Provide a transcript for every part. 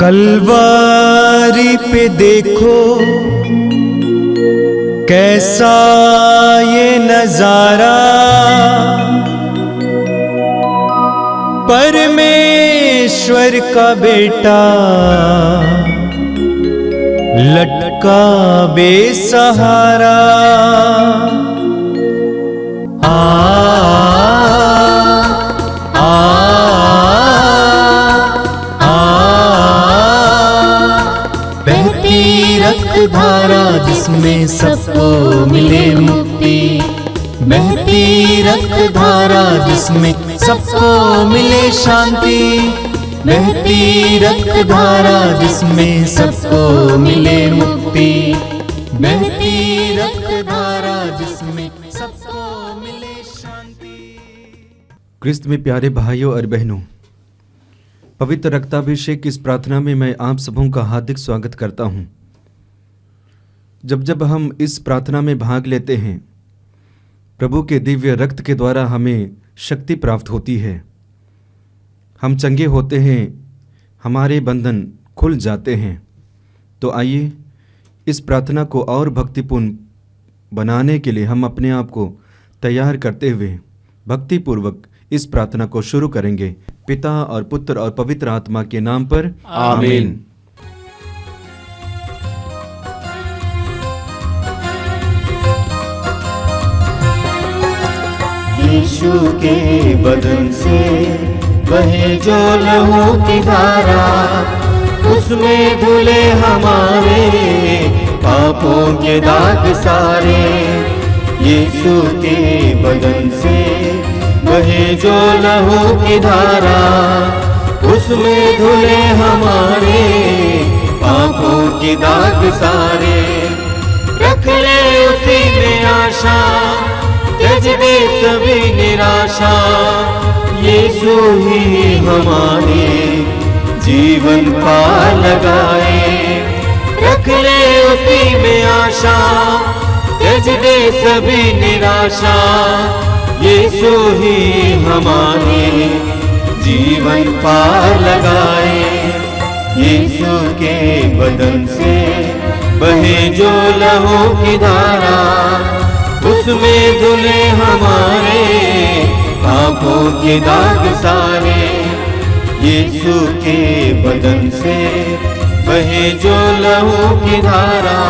कलवारी पे देखो कैसा ये नजारा, परमेश्वर का बेटा लटका बेसहारा। रक्त धारा जिसमें सबको मिले मुक्ति, बहती रक्त धारा जिसमें सबको मिले शांति, बहती रक्त धारा जिसमें सबको मिले मुक्ति, बहती रक्त धारा जिसमें सबको मिले शांति। क्रिस्त में प्यारे भाइयों और बहनों, पवित्र रक्ताभिषेक की इस प्रार्थना में मैं आप सबों का हार्दिक स्वागत करता हूं। जब हम इस प्रार्थना में भाग लेते हैं, प्रभु के दिव्य रक्त के द्वारा हमें शक्ति प्राप्त होती है, हम चंगे होते हैं, हमारे बंधन खुल जाते हैं। तो आइए इस प्रार्थना को और भक्तिपूर्ण बनाने के लिए हम अपने आप को तैयार करते हुए भक्तिपूर्वक इस प्रार्थना को शुरू करेंगे। पिता और पुत्र और पवित्र आत्मा के नाम पर आमीन। यीशु के बदन से बहे जो लहू की धारा, उसमें धुले हमारे पापों के दाग सारे। यीशु के बदन से बहे जो लहू की धारा, उसमें धुले हमारे पापों के दाग सारे। रख ले उसी में आशा, त्यज दे सभी निराशा, यीशु ही हमारे जीवन पार लगाए। रख ले उसी में आशा, त्यज दे सभी निराशा, यीशु ही हमारे जीवन पार लगाए। यीशु के बदन से बहे जो लहू की धारा, उसमें धुले हमारे पापों के दाग सारे। यीशु के बदन से बहे जो लहू की धारा,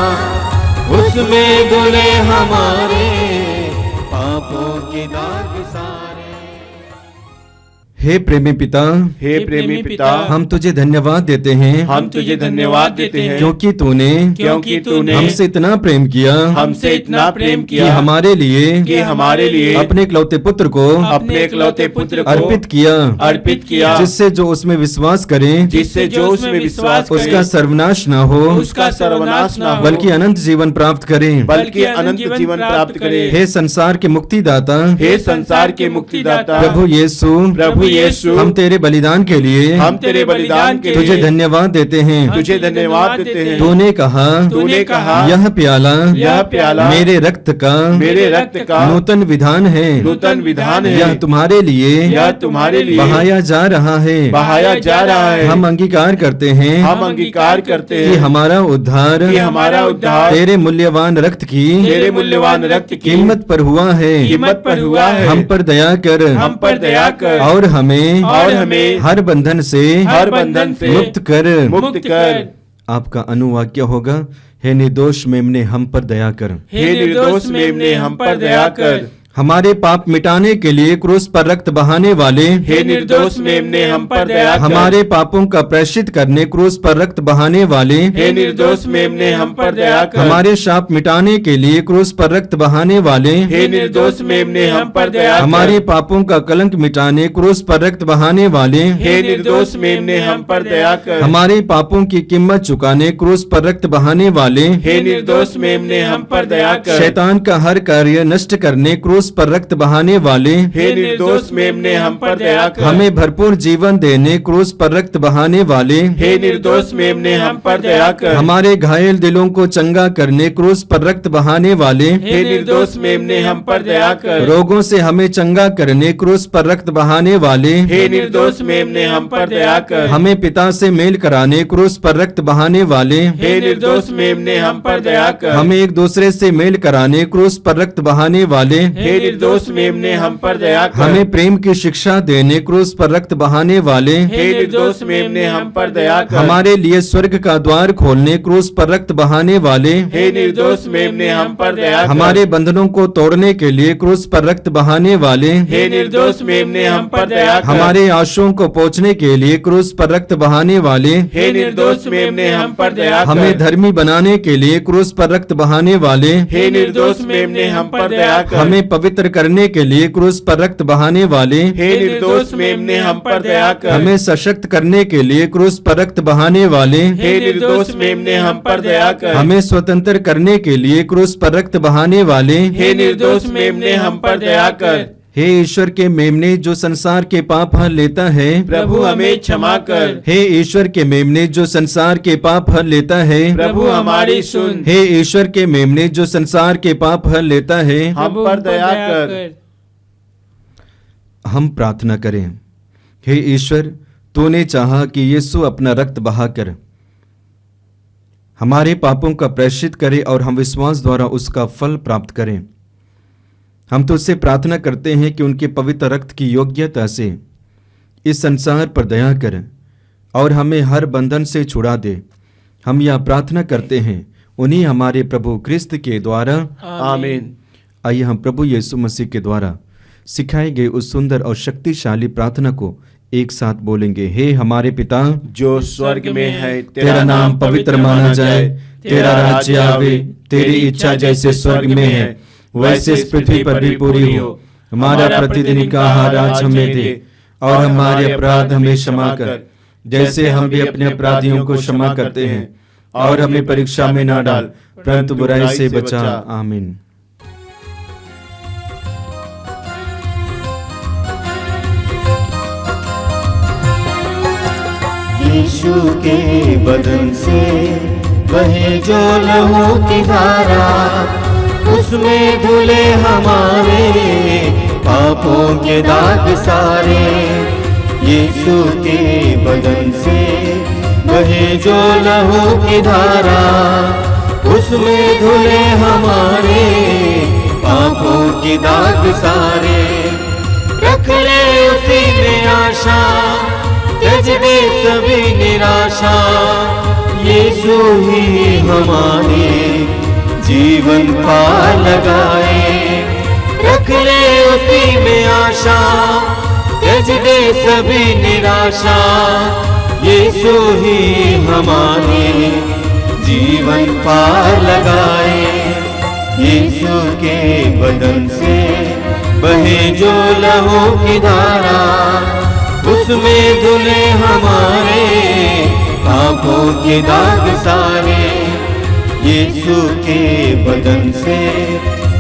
उसमें धुले हमारे पापों के दाग सारे। हे प्रेमी पिता, हे प्रेमी पिता, हम तुझे धन्यवाद देते हैं, हम तुझे धन्यवाद देते हैं, क्योंकि तूने हमसे इतना प्रेम किया, हमसे इतना प्रेम कि किया हमारे लिए अपने इकलौते पुत्र को अर्पित किया, जिससे जो उसमें विश्वास करे उसका सर्वनाश न हो, बल्कि अनंत जीवन प्राप्त करे। हे संसार के मुक्तिदाता, प्रभु यीशु, हम तेरे बलिदान के लिए तुझे धन्यवाद देते हैं। तूने कहा यह प्याला मेरे रक्त का नूतन विधान है, यह तुम्हारे लिए बहाया जा रहा है। हम अंगीकार करते हैं कि हमारा उद्धार तेरे मूल्यवान रक्त की कीमत पर हुआ है। हम पर दया कर और हमें हर बंधन से मुक्त कर। आपका अनुवाक्य होगा, हे निर्दोष मेमने हम पर दया कर। हमारे पाप मिटाने के लिए क्रूस पर रक्त बहाने वाले, हे निर्दोष मेमने हम पर दया कर। हमारे पापों का प्रायश्चित करने क्रूस पर रक्त बहाने वाले, हे निर्दोष मेमने हम पर दया कर। हमारे शाप मिटाने के लिए क्रूस पर रक्त बहाने वाले, हे निर्दोष मेमने हम पर दया कर। हमारे पापों का कलंक मिटाने क्रूस पर रक्त बहाने वाले, हे निर्दोष मेमने हम पर दया कर। हमारे पापों की कीमत चुकाने क्रूस पर रक्त बहाने वाले, हे निर्दोष मेमने हम पर दया कर। शैतान का हर कार्य नष्ट करने क्रूस क्रूस पर रक्त बहाने वाले, हे निर्दोष मेमने हम पर दया कर। हमें भरपूर जीवन देने क्रूस पर रक्त बहाने वाले, हे निर्दोष मेमने हम पर दया कर। हमारे घायल दिलों को चंगा करने क्रूस पर रक्त बहाने वाले, हे निर्दोष मेमने हम पर दया कर। रोगों से हमें चंगा करने क्रूस पर रक्त बहाने वाले, हे निर्दोष मेमने हम पर दया कर। हमें पिता से मेल कराने क्रूस पर रक्त बहाने वाले, हे निर्दोष मेमने हम पर दया कर। हमें एक दूसरे से मेल कराने क्रूस पर रक्त बहाने वाले, हे निर्दोष मेमने हम पर दया कर। हमें प्रेम की शिक्षा देने क्रूस पर रक्त बहाने वाले, हे निर्दोष मेमने हम पर दया कर। हमारे लिए स्वर्ग का द्वार खोलने क्रूस पर रक्त बहाने वाले, हे निर्दोष मेमने हम पर दया कर। हमारे बंधनों को तोड़ने के लिए क्रूस पर रक्त बहाने वाले, हे निर्दोष मेमने हम पर दया कर। हमारे आंसुओं को पोंछने के लिए क्रूस पर रक्त बहाने वाले, हे निर्दोष मेमने हम पर दया कर। हमें धर्मी बनाने के लिए क्रूस पर रक्त बहाने वाले, हे निर्दोष मेमने हम पर दया कर। हमें पवित्र करने के लिए क्रूस पर रक्त बहाने वाले, हे निर्दोष मेमने हम पर दया कर। हमें सशक्त करने के लिए क्रूस पर रक्त बहाने वाले, हे निर्दोष मेमने हम पर दया कर। हमें स्वतंत्र करने के लिए क्रूस पर रक्त बहाने वाले, हे निर्दोष मेमने हम पर दया कर। हे ईश्वर के मेमने जो संसार के पाप हर लेता है, प्रभु हमें क्षमा कर। हे ईश्वर के मेमने जो संसार के पाप हर लेता है, प्रभु हमारी सुन। हे ईश्वर के मेमने जो संसार के पाप हर लेता है, हम पर दया कर। हम प्रार्थना करें। हे ईश्वर, तूने चाहा कि यीशु अपना रक्त बहाकर हमारे पापों का प्रायश्चित करे और हम विश्वास द्वारा उसका फल प्राप्त करें। हम तुझसे प्रार्थना करते हैं कि उनके पवित्र रक्त की योग्यता से इस संसार पर दया कर और हमें हर बंधन से छुड़ा दे। हम यह प्रार्थना करते हैं उन्हीं हमारे प्रभु क्रिस्त के द्वारा, आमीन। आइए हम प्रभु यीशु मसीह के द्वारा सिखाए गए उस सुंदर और शक्तिशाली प्रार्थना को एक साथ बोलेंगे। हे हमारे पिता जो स्वर्ग में है, तेरा नाम पवित्र माना जाए, तेरा राज्य आवे, तेरी इच्छा जैसे स्वर्ग में है वैसे इस पृथ्वी पर भी पूरी हो। हमारा प्रतिदिन का आहार आज हमें दे और हमारे अपराध हमें क्षमा कर जैसे हम भी अपने अपराधियों को क्षमा करते हैं, और हमें परीक्षा में ना डाल परंतु बुराई से बचा। आमीन। यीशु के बदन से बहे जो लहू की धारा, उसमें धुले हमारे पापों के दाग सारे। यीशु के बदन से बहे जो लहू की धारा, उसमें धुले हमारे पापों के दाग सारे। रख ले उसी में आशा, त्यज दे सभी निराशा। यीशु ही हमारे जीवन पार लगाए। रख ले उसी में आशा, त्यज दे सभी निराशा। यीशु ही हमारे जीवन पार लगाए। यीशु के बदन से बहे जो लहू की धारा, उसमें धुले हमारे पापों के दाग सारे। यीशु के बदन से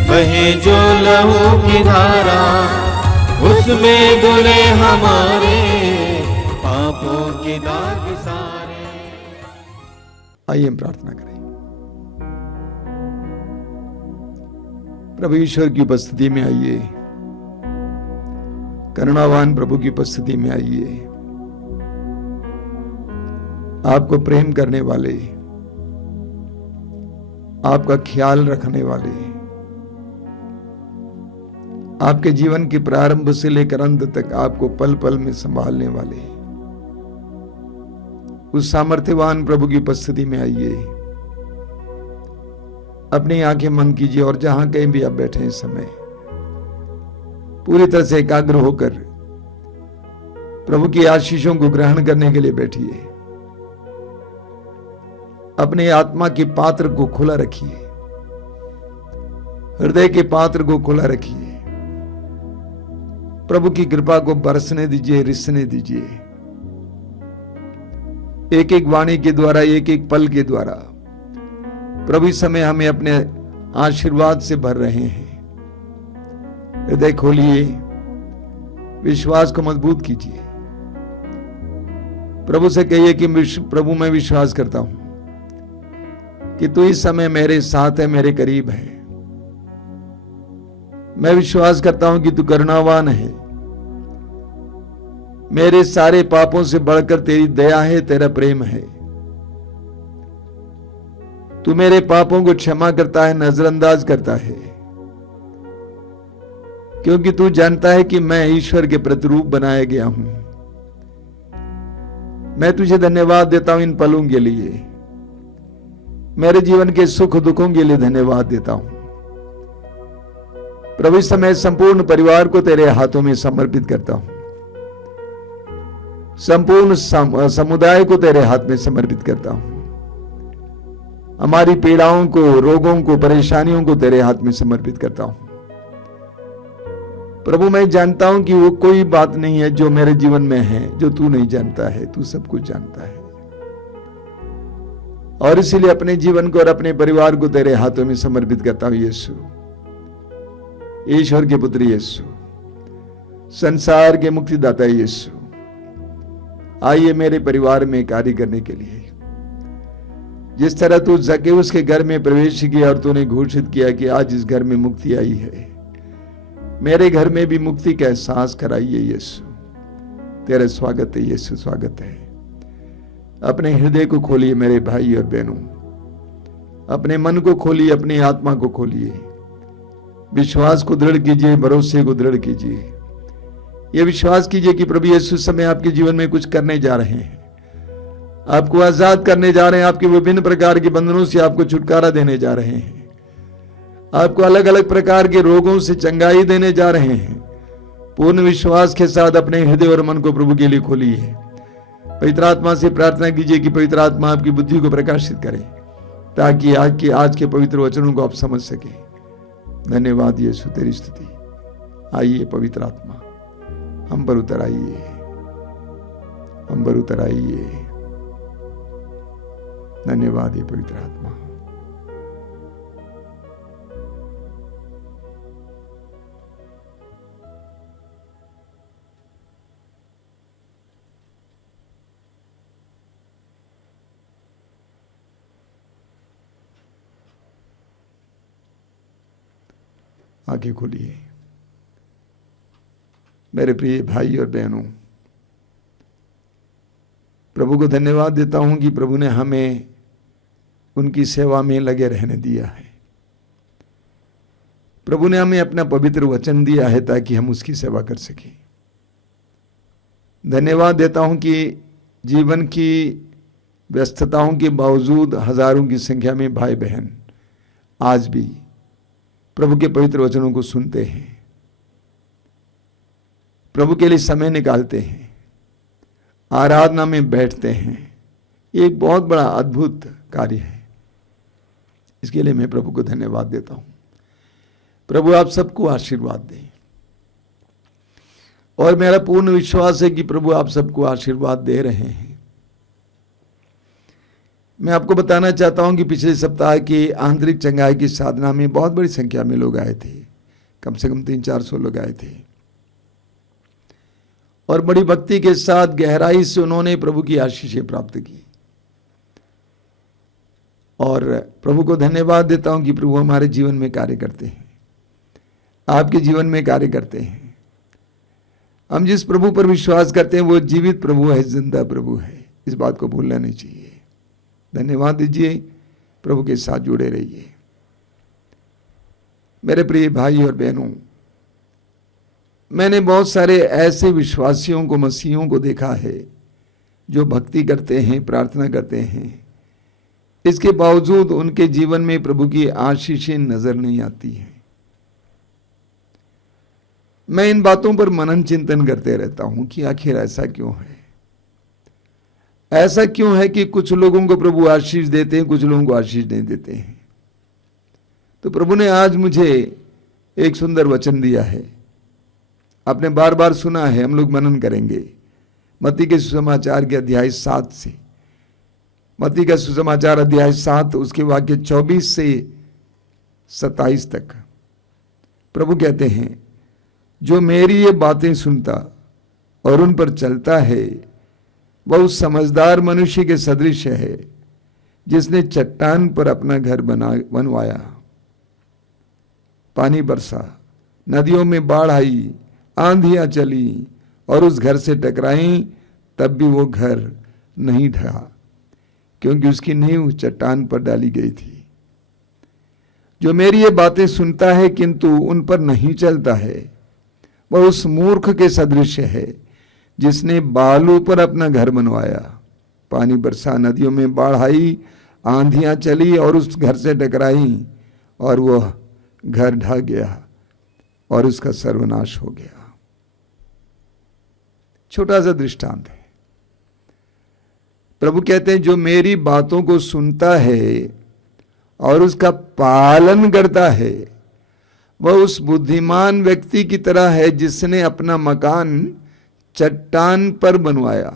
बहे जो लहू की धारा, उसमें धुले हमारे पापों के दाग सारे। आइए हम प्रार्थना करें। प्रभु ईश्वर की उपस्थिति में आइए, करुणावान प्रभु की उपस्थिति में आइए। आपको प्रेम करने वाले, आपका ख्याल रखने वाले, आपके जीवन के प्रारंभ से लेकर अंत तक आपको पल पल में संभालने वाले उस सामर्थ्यवान प्रभु की उपस्थिति में आइए। अपनी आंखें बंद कीजिए और जहां कहीं भी आप बैठे इस समय पूरी तरह से एकाग्र होकर प्रभु की आशीषों को ग्रहण करने के लिए बैठिए। अपने आत्मा के पात्र को खुला रखिए, हृदय के पात्र को खुला रखिए। प्रभु की कृपा को बरसने दीजिए, रिसने दीजिए। एक एक वाणी के द्वारा, एक एक पल के द्वारा प्रभु इस समय हमें अपने आशीर्वाद से भर रहे हैं। हृदय खोलिए, विश्वास को मजबूत कीजिए। प्रभु से कहिए कि प्रभु मैं विश्वास करता हूं कि तू इस समय मेरे साथ है, मेरे करीब है। मैं विश्वास करता हूं कि तू करुणावान है। मेरे सारे पापों से बढ़कर तेरी दया है, तेरा प्रेम है। तू मेरे पापों को क्षमा करता है, नजरअंदाज करता है, क्योंकि तू जानता है कि मैं ईश्वर के प्रतिरूप बनाया गया हूं। मैं तुझे धन्यवाद देता हूं इन पलों के लिए, मेरे जीवन के सुख दुखों के लिए धन्यवाद देता हूं। प्रभु इस समय संपूर्ण परिवार को तेरे हाथों में समर्पित करता हूं, संपूर्ण समुदाय को तेरे हाथ में समर्पित करता हूं। हमारी पीड़ाओं को, रोगों को, परेशानियों को तेरे हाथ में समर्पित करता हूं। प्रभु मैं जानता हूं कि वो कोई बात नहीं है जो मेरे जीवन में है जो तू नहीं जानता है। तू सब कुछ जानता है, और इसीलिए अपने जीवन को और अपने परिवार को तेरे हाथों में समर्पित करता हूं। यीशु, ईश्वर के पुत्र यीशु, संसार के मुक्तिदाता यीशु, आइए मेरे परिवार में कार्य करने के लिए। जिस तरह तू जक्केउस के घर में प्रवेश किया और तूने घोषित किया कि आज इस घर में मुक्ति आई है, मेरे घर में भी मुक्ति का एहसास कराइए यीशु। तेरा स्वागत है यीशु, स्वागत है। अपने हृदय को खोलिए मेरे भाई और बहनों, अपने मन को खोलिए, अपनी आत्मा को खोलिए। विश्वास को दृढ़ कीजिए, भरोसे को दृढ़ कीजिए। यह विश्वास कीजिए कि प्रभु यीशु समय आपके जीवन में कुछ करने जा रहे हैं, आपको आजाद करने जा रहे हैं, आपके विभिन्न प्रकार के बंधनों से आपको छुटकारा देने जा रहे हैं, आपको अलग अलग प्रकार के रोगों से चंगाई देने जा रहे हैं। पूर्ण विश्वास के साथ अपने हृदय और मन को प्रभु के लिए खोलिए। पवित्र आत्मा से प्रार्थना कीजिए कि पवित्र आत्मा आपकी बुद्धि को प्रकाशित करे, ताकि आज के पवित्र वचनों को आप समझ सके। धन्यवाद यीशु, तेरी स्तुति। आइए पवित्र आत्मा हम पर उतर आइए, हम पर उतर आइए। धन्यवाद ये पवित्र आत्मा। आंखें खोलिए मेरे प्रिय भाई और बहनों। प्रभु को धन्यवाद देता हूं कि प्रभु ने हमें उनकी सेवा में लगे रहने दिया है। प्रभु ने हमें अपना पवित्र वचन दिया है ताकि हम उसकी सेवा कर सकें। धन्यवाद देता हूं कि जीवन की व्यस्तताओं के बावजूद हजारों की संख्या में भाई बहन आज भी प्रभु के पवित्र वचनों को सुनते हैं, प्रभु के लिए समय निकालते हैं, आराधना में बैठते हैं। ये एक बहुत बड़ा अद्भुत कार्य है। इसके लिए मैं प्रभु को धन्यवाद देता हूं। प्रभु आप सबको आशीर्वाद दें, और मेरा पूर्ण विश्वास है कि प्रभु आप सबको आशीर्वाद दे रहे हैं। मैं आपको बताना चाहता हूं कि पिछले सप्ताह की आंतरिक चंगाई की साधना में बहुत बड़ी संख्या में लोग आए थे। कम से कम 300-400 लोग आए थे, और बड़ी भक्ति के साथ गहराई से उन्होंने प्रभु की आशीषें प्राप्त की। और प्रभु को धन्यवाद देता हूं कि प्रभु हमारे जीवन में कार्य करते हैं, आपके जीवन में कार्य करते हैं। हम जिस प्रभु पर विश्वास करते हैं वो जीवित प्रभु है, जिंदा प्रभु है। इस बात को भूलना नहीं चाहिए। धन्यवाद दीजिए, प्रभु के साथ जुड़े रहिए। मेरे प्रिय भाई और बहनों, मैंने बहुत सारे ऐसे विश्वासियों को, मसीहियों को देखा है जो भक्ति करते हैं, प्रार्थना करते हैं, इसके बावजूद उनके जीवन में प्रभु की आशीषें नजर नहीं आती हैं। मैं इन बातों पर मनन चिंतन करते रहता हूं कि आखिर ऐसा क्यों है। ऐसा क्यों है कि कुछ लोगों को प्रभु आशीष देते हैं, कुछ लोगों को आशीष नहीं देते हैं। तो प्रभु ने आज मुझे एक सुंदर वचन दिया है, आपने बार बार सुना है, हम लोग मनन करेंगे। मत्ती के सुसमाचार के अध्याय 7 से, मत्ती का सुसमाचार अध्याय 7 उसके वाक्य 24 से 27 तक प्रभु कहते हैं, जो मेरी ये बातें सुनता और उन पर चलता है वह उस समझदार मनुष्य के सदृश है जिसने चट्टान पर अपना घर बनवाया। पानी बरसा, नदियों में बाढ़ आई, आंधियां चली और उस घर से टकराई, तब भी वो घर नहीं ढहा, क्योंकि उसकी नींव चट्टान पर डाली गई थी। जो मेरी ये बातें सुनता है किंतु उन पर नहीं चलता है, वह उस मूर्ख के सदृश है जिसने बालू पर अपना घर बनवाया। पानी बरसा, नदियों में बाढ़ आई, आंधियां चली और उस घर से टकराई और वह घर ढह गया और उसका सर्वनाश हो गया। छोटा सा दृष्टांत है। प्रभु कहते हैं जो मेरी बातों को सुनता है और उसका पालन करता है वह उस बुद्धिमान व्यक्ति की तरह है जिसने अपना मकान चट्टान पर बनवाया।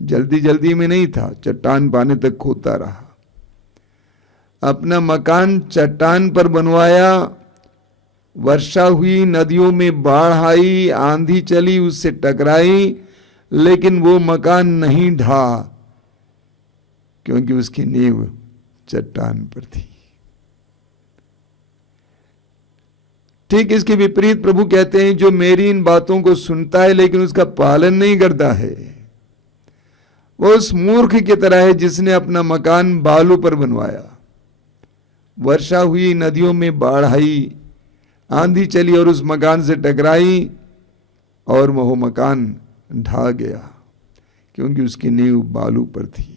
जल्दी जल्दी में नहीं था, चट्टान पाने तक खोदता रहा। अपना मकान चट्टान पर बनवाया, वर्षा हुई, नदियों में बाढ़ आई, आंधी चली, उससे टकराई, लेकिन वो मकान नहीं ढहा क्योंकि उसकी नींव चट्टान पर थी। ठीक इसके विपरीत प्रभु कहते हैं जो मेरी इन बातों को सुनता है लेकिन उसका पालन नहीं करता है वो उस मूर्ख की तरह है जिसने अपना मकान बालू पर बनवाया। वर्षा हुई, नदियों में बाढ़ आई, आंधी चली और उस मकान से टकराई और वह मकान ढह गया क्योंकि उसकी नींव बालू पर थी।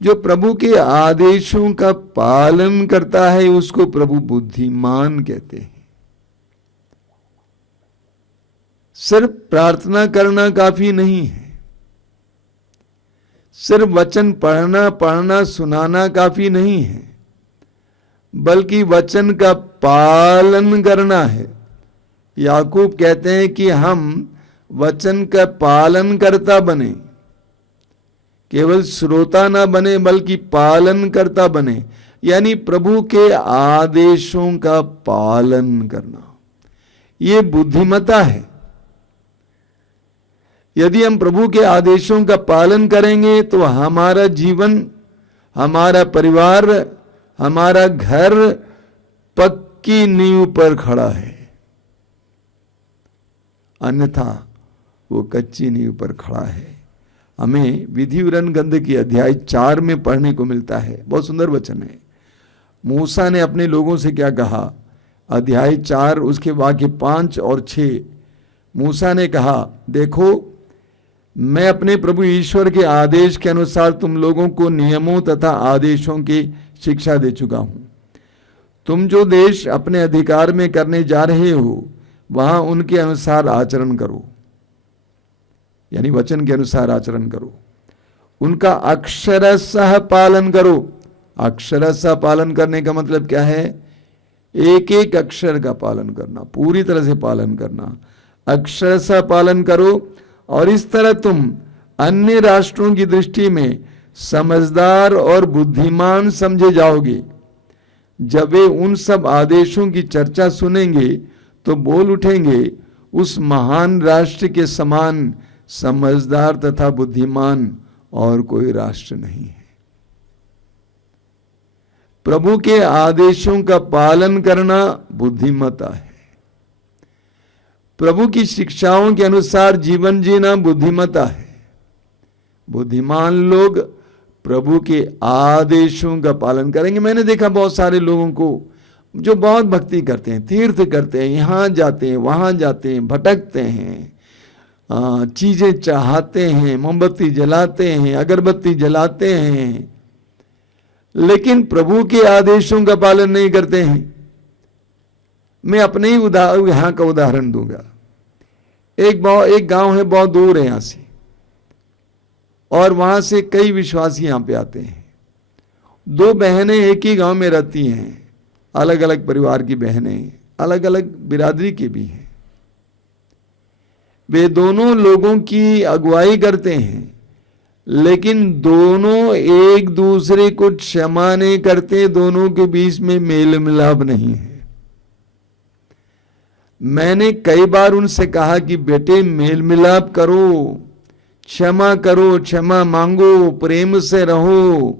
जो प्रभु के आदेशों का पालन करता है उसको प्रभु बुद्धिमान कहते हैं। सिर्फ प्रार्थना करना काफी नहीं है, सिर्फ वचन पढ़ना सुनाना काफी नहीं है, बल्कि वचन का पालन करना है। याकूब कहते हैं कि हम वचन का पालन करता बने, केवल श्रोता ना बने बल्कि पालन करता बने, यानी प्रभु के आदेशों का पालन करना। ये बुद्धिमत्ता है। यदि हम प्रभु के आदेशों का पालन करेंगे तो हमारा जीवन, हमारा परिवार, हमारा घर पक्की नींव पर खड़ा है, अन्यथा वो कच्ची नींव पर खड़ा है। हमें विधि विवरण ग्रंथ की अध्याय 4 में पढ़ने को मिलता है। बहुत सुंदर वचन है। मूसा ने अपने लोगों से क्या कहा? अध्याय 4 उसके वाक्य 5 और 6। मूसा ने कहा, देखो मैं अपने प्रभु ईश्वर के आदेश के अनुसार तुम लोगों को नियमों तथा आदेशों की शिक्षा दे चुका हूं। तुम जो देश अपने अधिकार में करने जा रहे हो वहां उनके अनुसार आचरण करो, यानी वचन के अनुसार आचरण करो, उनका अक्षरशः पालन करो। अक्षरशः पालन करने का मतलब क्या है? एक एक अक्षर का पालन करना, पूरी तरह से पालन करना। अक्षरशः पालन करो और इस तरह तुम अन्य राष्ट्रों की दृष्टि में समझदार और बुद्धिमान समझे जाओगे। जब वे उन सब आदेशों की चर्चा सुनेंगे तो बोल उठेंगे, उस महान राष्ट्र के समान समझदार तथा बुद्धिमान और कोई राष्ट्र नहीं है। प्रभु के आदेशों का पालन करना बुद्धिमत्ता है। प्रभु की शिक्षाओं के अनुसार जीवन जीना बुद्धिमत्ता है। बुद्धिमान लोग प्रभु के आदेशों का पालन करेंगे। मैंने देखा बहुत सारे लोगों को जो बहुत भक्ति करते हैं, तीर्थ करते हैं, यहां जाते हैं, वहां जाते हैं, भटकते हैं, चीजें चाहते हैं, मोमबत्ती जलाते हैं, अगरबत्ती जलाते हैं, लेकिन प्रभु के आदेशों का पालन नहीं करते हैं। मैं अपने ही यहां का उदाहरण दूंगा। एक गांव है, बहुत दूर है यहां से, और वहां से कई विश्वासी यहां पे आते हैं। 2 बहनें एक ही गांव में रहती हैं, अलग अलग परिवार की बहनें, अलग अलग बिरादरी की भी हैं। वे दोनों लोगों की अगुवाई करते हैं, लेकिन दोनों एक दूसरे को क्षमा नहीं करते, दोनों के बीच में मेल मिलाप नहीं है। मैंने कई बार उनसे कहा कि बेटे मेल मिलाप करो, क्षमा करो, क्षमा मांगो, प्रेम से रहो।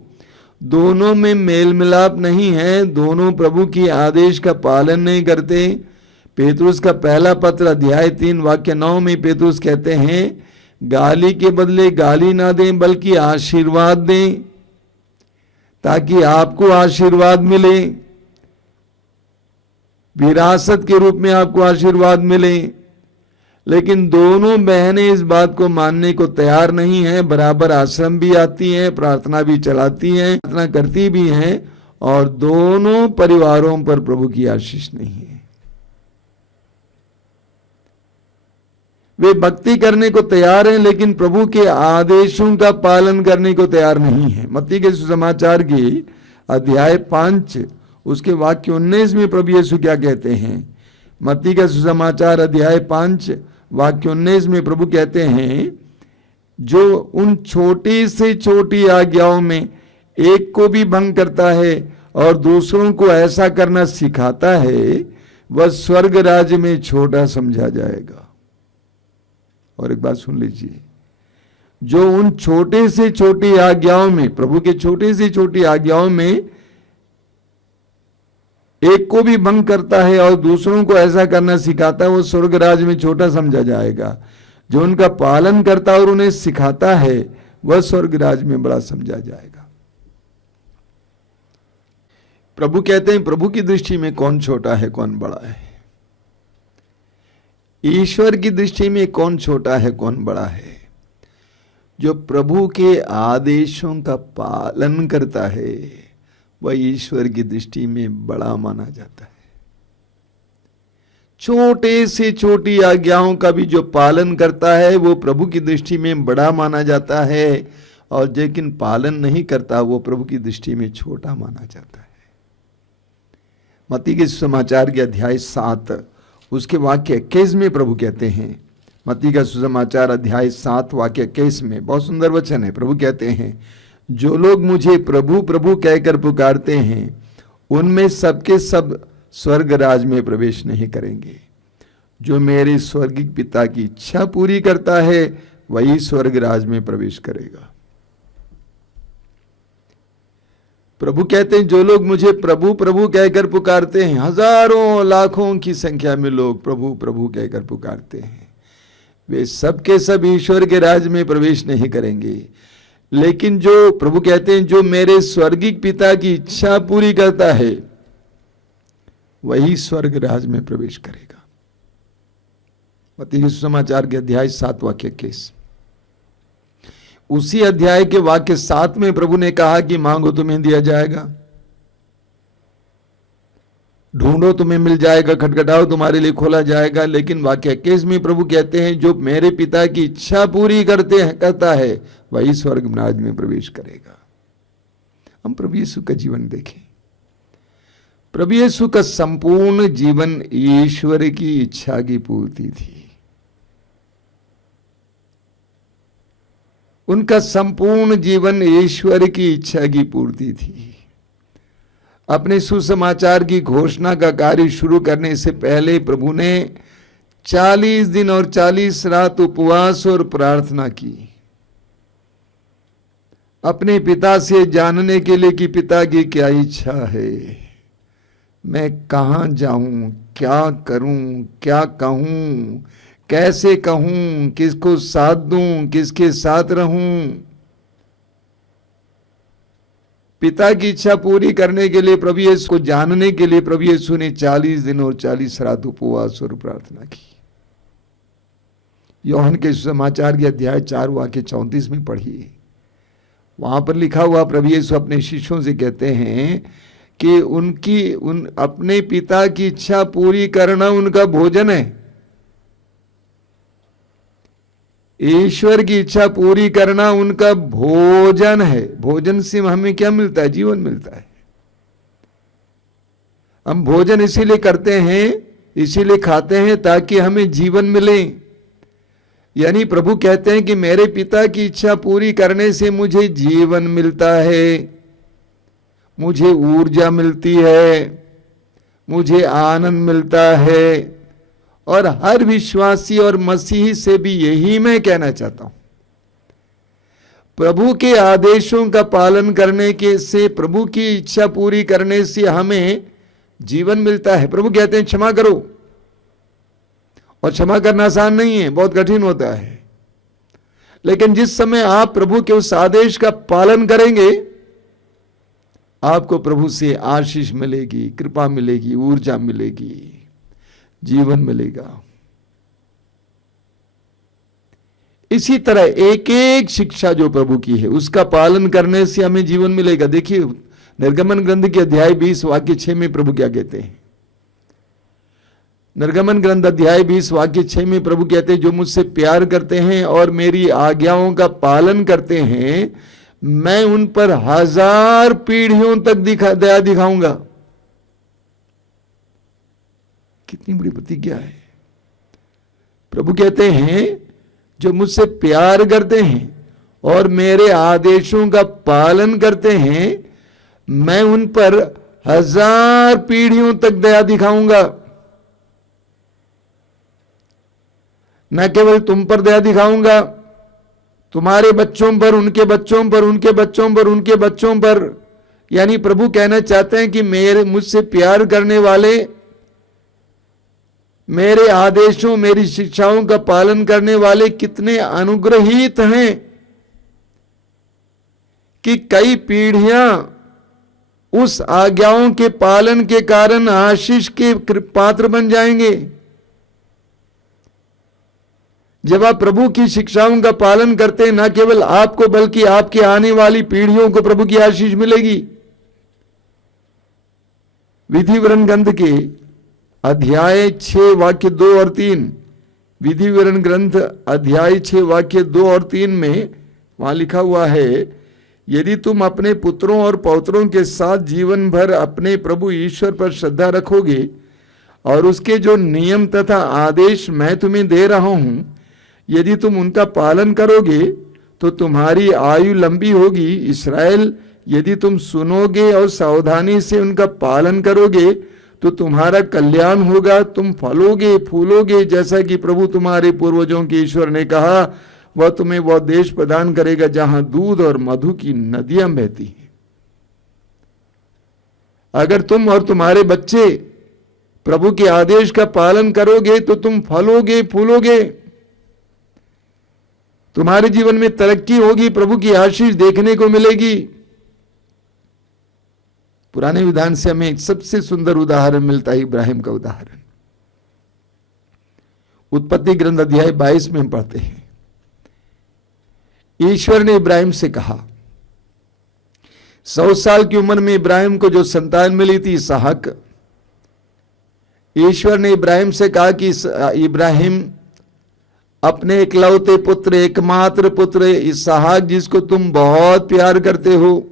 दोनों में मेल मिलाप नहीं है, दोनों प्रभु की आदेश का पालन नहीं करते। पेतरुस का पहला पत्र अध्याय 3 वाक्य 9 में पेतरुस कहते हैं, गाली के बदले गाली ना दें बल्कि आशीर्वाद दें, ताकि आपको आशीर्वाद मिले, विरासत के रूप में आपको आशीर्वाद मिले। लेकिन दोनों बहनें इस बात को मानने को तैयार नहीं है। बराबर आश्रम भी आती हैं, प्रार्थना भी चलाती हैं, प्रार्थना करती भी हैं, और दोनों परिवारों पर प्रभु की आशीष नहीं है। वे भक्ति करने को तैयार हैं, लेकिन प्रभु के आदेशों का पालन करने को तैयार नहीं है। मत्ती के सुसमाचार की अध्याय 5 उसके वाक्य 19 में प्रभु यीशु क्या कहते हैं? मत्ती का सुसमाचार अध्याय 5 वाक्य 19 में प्रभु कहते हैं, जो उन छोटी से छोटी आज्ञाओं में एक को भी भंग करता है और दूसरों को ऐसा करना सिखाता है, वह स्वर्ग राज्य में छोटा समझा जाएगा। और एक बात सुन लीजिए, जो उन छोटे से छोटी आज्ञाओं में, प्रभु के छोटे से छोटी आज्ञाओं में एक को भी भंग करता है और दूसरों को ऐसा करना सिखाता है, वो स्वर्ग राज्य में छोटा समझा जाएगा। जो उनका पालन करता और उन्हें सिखाता है, वह स्वर्ग राज्य में बड़ा समझा जाएगा। प्रभु कहते हैं, प्रभु की दृष्टि में कौन छोटा है कौन बड़ा है? ईश्वर की दृष्टि में कौन छोटा है कौन बड़ा है? जो प्रभु के आदेशों का पालन करता है, वह ईश्वर की दृष्टि में बड़ा माना जाता है। छोटे से छोटी आज्ञाओं का भी जो पालन करता है, वो प्रभु की दृष्टि में बड़ा माना जाता है, और लेकिन पालन नहीं करता, वो प्रभु की दृष्टि में छोटा माना जाता है। मत्ती के सुसमाचार के अध्याय 7 उसके वाक्य 21 में प्रभु कहते हैं, मत्ती का सुसमाचार अध्याय 7 वाक्य 21 में बहुत सुंदर वचन है। प्रभु कहते हैं, जो लोग मुझे प्रभु प्रभु कहकर पुकारते हैं, उनमें सबके सब स्वर्ग राज में प्रवेश नहीं करेंगे। जो मेरे स्वर्गिक पिता की इच्छा पूरी करता है, वही स्वर्ग राज में प्रवेश करेगा। प्रभु कहते हैं, जो लोग मुझे प्रभु प्रभु कहकर पुकारते हैं, हजारों लाखों की संख्या में लोग प्रभु प्रभु कहकर पुकारते हैं, वे सबके सब ईश्वर के राज में प्रवेश नहीं करेंगे। लेकिन जो प्रभु कहते हैं, जो मेरे स्वर्गिक पिता की इच्छा पूरी करता है, वही स्वर्ग राज में प्रवेश करेगा। मत्ती के सुसमाचार के अध्याय 7 वाक्य 21। उसी अध्याय के वाक्य 7 में प्रभु ने कहा कि मांगो तुम्हें दिया जाएगा, ढूंढो तुम्हें मिल जाएगा, खटखटाओ तुम्हारे लिए खोला जाएगा। लेकिन वाक्य 21 में प्रभु कहते हैं, जो मेरे पिता की इच्छा पूरी करता है, वही स्वर्ग राज में प्रवेश करेगा। हम प्रभु यीशु का जीवन देखें। प्रभु यीशु का संपूर्ण जीवन ईश्वर की इच्छा की पूर्ति थी। उनका संपूर्ण जीवन ईश्वर की इच्छा की पूर्ति थी। अपने सुसमाचार की घोषणा का कार्य शुरू करने से पहले प्रभु ने 40 दिन और 40 रात उपवास और प्रार्थना की, अपने पिता से जानने के लिए कि पिता की क्या इच्छा है, मैं कहां जाऊं, क्या करूं, क्या कहूं, कैसे कहूं, किसको साथ दूं, किसके साथ रहूं। पिता की इच्छा पूरी करने के लिए, प्रभु यीशु को जानने के लिए प्रभु यीशु ने 40 दिन और 40 रात उपवास और प्रार्थना की। यूहन्ना के सुसमाचार के अध्याय 4 वाक्य 34 में पढ़िए, वहां पर लिखा हुआ प्रभु यीशु अपने शिष्यों से कहते हैं कि अपने पिता की इच्छा पूरी करना उनका भोजन है। ईश्वर की इच्छा पूरी करना उनका भोजन है। भोजन से हमें क्या मिलता है? जीवन मिलता है। हम भोजन इसीलिए करते हैं, इसीलिए खाते हैं ताकि हमें जीवन मिले। यानी प्रभु कहते हैं कि मेरे पिता की इच्छा पूरी करने से मुझे जीवन मिलता है, मुझे ऊर्जा मिलती है, मुझे आनंद मिलता है, और हर विश्वासी और मसीही से भी यही मैं कहना चाहता हूं। प्रभु के आदेशों का पालन करने के से, प्रभु की इच्छा पूरी करने से हमें जीवन मिलता है। प्रभु कहते हैं क्षमा करो, और क्षमा करना आसान नहीं है, बहुत कठिन होता है। लेकिन जिस समय आप प्रभु के उस आदेश का पालन करेंगे, आपको प्रभु से आशीष मिलेगी, कृपा मिलेगी, ऊर्जा मिलेगी, जीवन मिलेगा। इसी तरह एक एक शिक्षा जो प्रभु की है उसका पालन करने से हमें जीवन मिलेगा। देखिए निर्गमन ग्रंथ के अध्याय 20 वाक्य 6 में प्रभु क्या कहते हैं। निर्गमन ग्रंथ अध्याय 20 वाक्य 6 में प्रभु कहते हैं, जो मुझसे प्यार करते हैं और मेरी आज्ञाओं का पालन करते हैं, मैं उन पर 1000 पीढ़ियों तक दया दिखाऊंगा। कितनी बड़ी प्रतिज्ञा है। प्रभु कहते हैं जो मुझसे प्यार करते हैं और मेरे आदेशों का पालन करते हैं, मैं उन पर 1000 पीढ़ियों तक दया दिखाऊंगा। न केवल तुम पर दया दिखाऊंगा, तुम्हारे बच्चों पर, उनके बच्चों पर, उनके बच्चों पर, उनके बच्चों पर। यानी प्रभु कहना चाहते हैं कि मेरे मुझसे प्यार करने वाले, मेरे आदेशों, मेरी शिक्षाओं का पालन करने वाले कितने अनुग्रहित हैं कि कई पीढ़ियां उस आज्ञाओं के पालन के कारण आशीष के पात्र बन जाएंगे। जब आप प्रभु की शिक्षाओं का पालन करते हैं, न केवल आपको बल्कि आपके आने वाली पीढ़ियों को प्रभु की आशीष मिलेगी। विधि विवरण ग्रंथ के अध्याय 6 वाक्य 2 और 3, विधि विवरण ग्रंथ अध्याय 6 वाक्य 2 और 3 में वहां लिखा हुआ है, यदि तुम अपने पुत्रों और पौत्रों के साथ जीवन भर अपने प्रभु ईश्वर पर श्रद्धा रखोगे और उसके जो नियम तथा आदेश मैं तुम्हें दे रहा हूं, यदि तुम उनका पालन करोगे तो तुम्हारी आयु लंबी होगी। इस्राएल, यदि तुम सुनोगे और सावधानी से उनका पालन करोगे तो तुम्हारा कल्याण होगा, तुम फलोगे फूलोगे, जैसा कि प्रभु तुम्हारे पूर्वजों के ईश्वर ने कहा, वह तुम्हें वह देश प्रदान करेगा जहां दूध और मधु की नदियां बहती हैं। अगर तुम और तुम्हारे बच्चे प्रभु के आदेश का पालन करोगे तो तुम फलोगे फूलोगे, तुम्हारे जीवन में तरक्की होगी, प्रभु की आशीष देखने को मिलेगी। पुराने विधान से हमें एक सबसे सुंदर उदाहरण मिलता है, इब्राहिम का उदाहरण। उत्पत्ति ग्रंथ अध्याय 22 में हम पढ़ते हैं, ईश्वर ने इब्राहिम से कहा, 100 साल की उम्र में इब्राहिम को जो संतान मिली थी इसहाक, ईश्वर ने इब्राहिम से कहा कि इब्राहिम अपने इकलौते पुत्र, एकमात्र पुत्र इसहाक, जिसको तुम बहुत प्यार करते हो,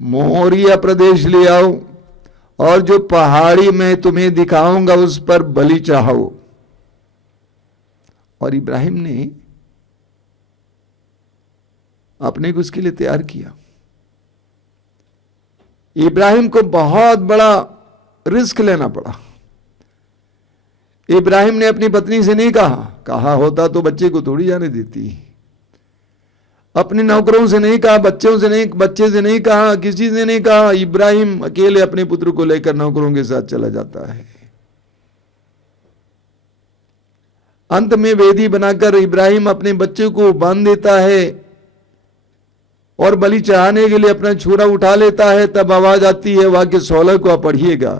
मोरिया प्रदेश ले आओ और जो पहाड़ी मैं तुम्हें दिखाऊंगा उस पर बलि चढ़ाओ। और इब्राहिम ने अपने को उसके लिए तैयार किया। इब्राहिम को बहुत बड़ा रिस्क लेना पड़ा। इब्राहिम ने अपनी पत्नी से नहीं कहा होता तो बच्चे को थोड़ी जाने देती, अपने नौकरों से नहीं कहा, बच्चे से नहीं कहा, किसी से नहीं कहा। इब्राहिम अकेले अपने पुत्र को लेकर नौकरों के साथ चला जाता है। अंत में वेदी बनाकर इब्राहिम अपने बच्चे को बांध देता है और बलि चढ़ाने के लिए अपना छुरा उठा लेता है। तब आवाज आती है, वाक्य 16 को आप पढ़िएगा।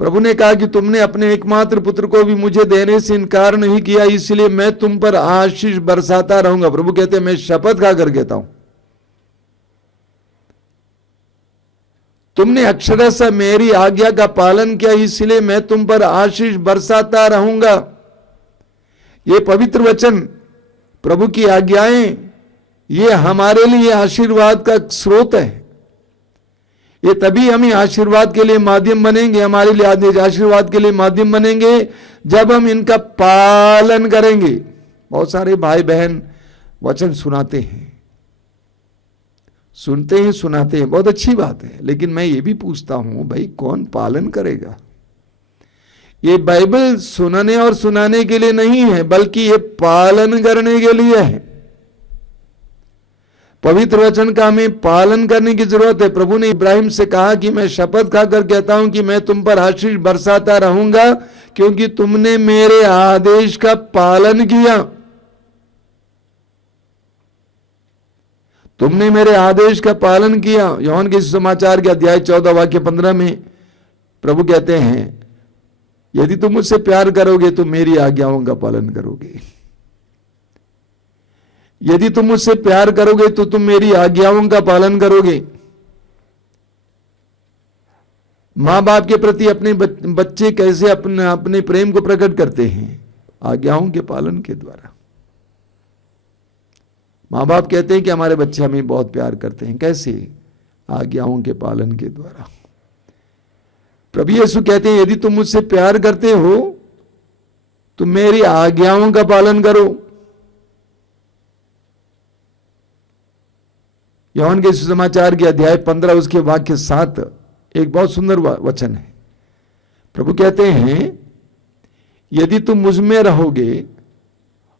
प्रभु ने कहा कि तुमने अपने एकमात्र पुत्र को भी मुझे देने से इनकार नहीं किया, इसलिए मैं तुम पर आशीष बरसाता रहूंगा। प्रभु कहते हैं, मैं शपथ खा कर कहता हूं, तुमने अक्षरशः मेरी आज्ञा का पालन किया, इसलिए मैं तुम पर आशीष बरसाता रहूंगा। ये पवित्र वचन, प्रभु की आज्ञाएं, ये हमारे लिए आशीर्वाद का स्रोत है। ये तभी हमें आशीर्वाद के लिए माध्यम बनेंगे, हमारे लिए आशीर्वाद के लिए माध्यम बनेंगे जब हम इनका पालन करेंगे। बहुत सारे भाई बहन वचन सुनाते हैं, सुनाते हैं, बहुत अच्छी बात है, लेकिन मैं ये भी पूछता हूं, भाई कौन पालन करेगा? ये बाइबल सुनाने और सुनाने के लिए नहीं है, बल्कि ये पालन करने के लिए है। पवित्र वचन का हमें पालन करने की जरूरत है। प्रभु ने इब्राहिम से कहा कि मैं शपथ खाकर कहता हूं कि मैं तुम पर आशीष बरसाता रहूंगा, क्योंकि तुमने मेरे आदेश का पालन किया। तुमने मेरे आदेश का पालन किया। यूहन्ना के सुसमाचार के अध्याय 14 वाक्य 15 में प्रभु कहते हैं, यदि तुम मुझसे प्यार करोगे तो मेरी आज्ञाओं का पालन करोगे। यदि तुम मुझसे प्यार करोगे तो तुम मेरी आज्ञाओं का पालन करोगे। मां बाप के प्रति अपने बच्चे कैसे अपने प्रेम को प्रकट करते हैं? आज्ञाओं के पालन के द्वारा। मां बाप कहते हैं कि हमारे बच्चे हमें बहुत प्यार करते हैं। कैसे? आज्ञाओं के पालन के द्वारा। प्रभु यीशु कहते हैं, यदि तुम मुझसे प्यार करते हो तो मेरी आज्ञाओं का पालन करो। यूहन्ना के सुसमाचार के अध्याय 15 उसके वाक्य 7 एक बहुत सुंदर वचन है। प्रभु कहते हैं, यदि तुम मुझ में रहोगे